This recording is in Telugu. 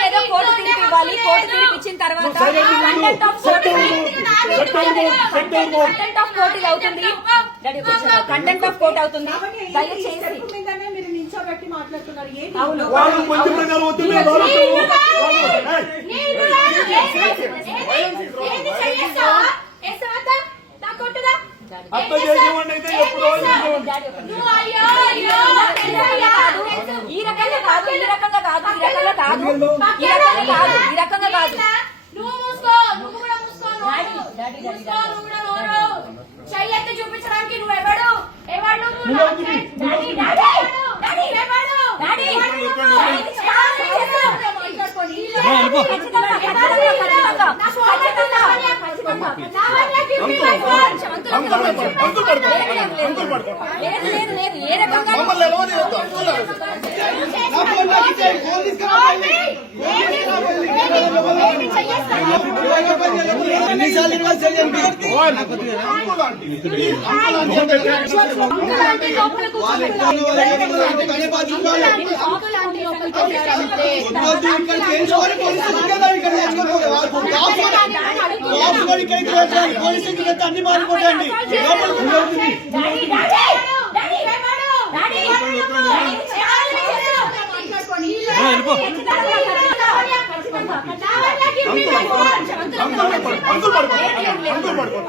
లేదో కోర్టు తీర్పు ఇవ్వాలి. కోర్టు తీర్పు ఇచ్చిన తర్వాత కంటెంట్ ఆఫ్ కోర్టు అవుతుంది. కంటెంట్ ఆఫ్ కోర్ట్ అవుతుంది. దయచేసి నిల్చోబెట్టి మాట్లాడుతున్నారు. ఈ రకంగా కాదు, ఈ రకంగా కాదు, ఈ రకంగా కాదు, ఈ రకంగా కాదు, ఈ రకంగా కాదు. చెయ్యెత్తి చూపించడానికి నువ్వు ఎవడు ఎవడు ఏ రకంగా అన్ని మారిపోతాయండి.